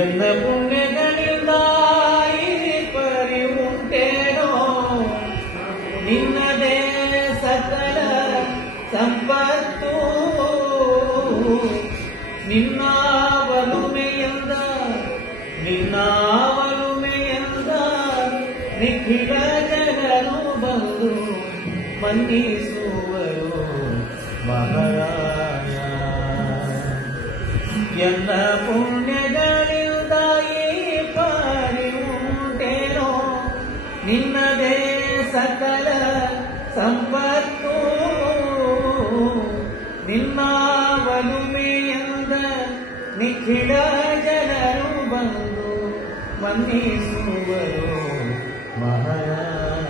ಎನ್ನ ಪುಣ್ಯಗಳಿಂದ ಈ ಪರಿ ಉಂಟೇನೋ ನಿನ್ನದೇ ಸಕಲ ಸಂಪತ್ತು ನಿನ್ನ ಒಲುಮೆಯಿಂದ ನಿನ್ನ ಒಲುಮೆಯಿಂದ ನಿಖಿಲ ಜನರು ಬಂದು ಮನ್ನಿಸುವರು. ಮಹಾರಾಯ ಎಲ್ಲ ಪುಣ್ಯಗಳಿಂದ ಈ ಪಾರಿ ಉಂಟೇನೋ? ನಿನ್ನದೇ ಸಕಲ ಸಂಪತ್ತು. ನಿನ್ನ ವಲುಮೆಯಂದ ನಿಖಿಳ ಜನರು ಬಂದು ಮನ್ನಿಸುವರು. ಮಹಾರಾಯ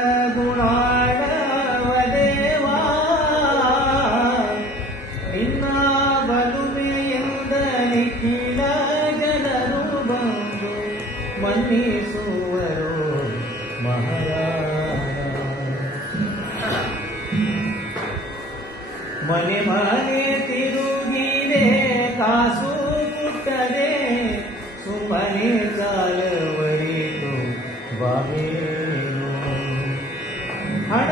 मन्निसुवरो मने मने तिरुगिरे कासू कुटरे सुपने चालवरी तू बाबे हड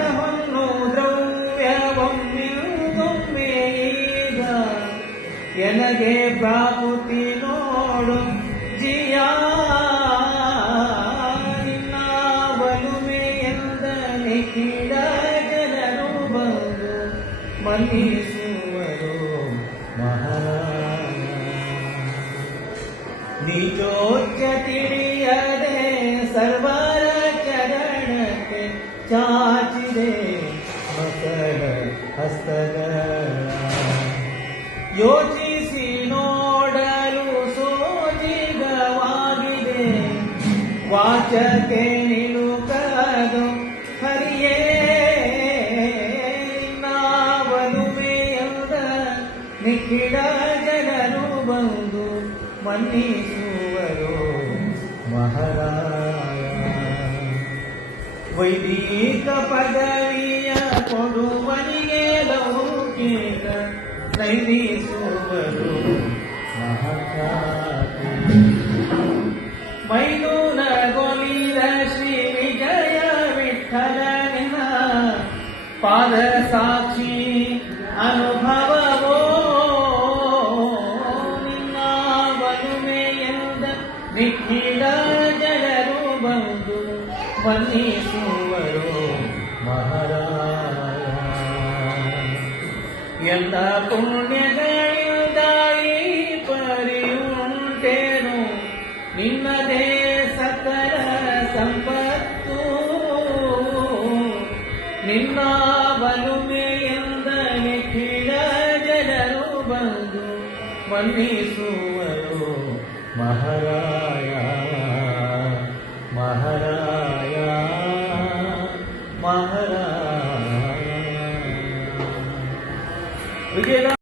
ಮನ್ನಿಸುವರು ಮಹಾರಾಯ ನಿಜೋಚ್ಚ ತಿಳಿಯದೆ ಸರ್ವರ ಚರಣಕ್ಕೆ ಚಾಚಿದೆ ಮಕರ ಹಸ್ತಗಳ ಯೋಚಿಸಿ ನೋಡಲು ಸೋಜಿಗವಾಗಿದೆ. ವಾಚಕ್ಕೆ ನಿಖಿಡ ಜನರು ಬಂದು ಮನ್ನಿಸುವರು. ಮಹಾರಾಯ ವೈದಿಕ ಪದವಿಯ ಕೊಡುವನಿಗೆ ಲೌಕಿಕ ನೈನಿಸುವರು ಮೈದೂನ ಗೋಲಿದ ಶ್ರೀ ವಿಜಯ ವಿಠಲನಿನ ಪಾದ ಸಾಕ್ಷಿ ಮನ್ನಿಸುವರು ಮಹಾರಾಯ. ಎಲ್ಲ ಪುಣ್ಯಗಳಿಂದ ಈ ಪರಿಯುಂಟೇನು. ನಿನ್ನದೇ ಸಕಲ ಸಂಪತ್ತು. ನಿನ್ನ ಬಲುಮೆಯಿಂದ ನಿಖಿಲ ಜನರು ಬಂದು ಮನ್ನಿಸುವರು ಮಹಾರಾಯ.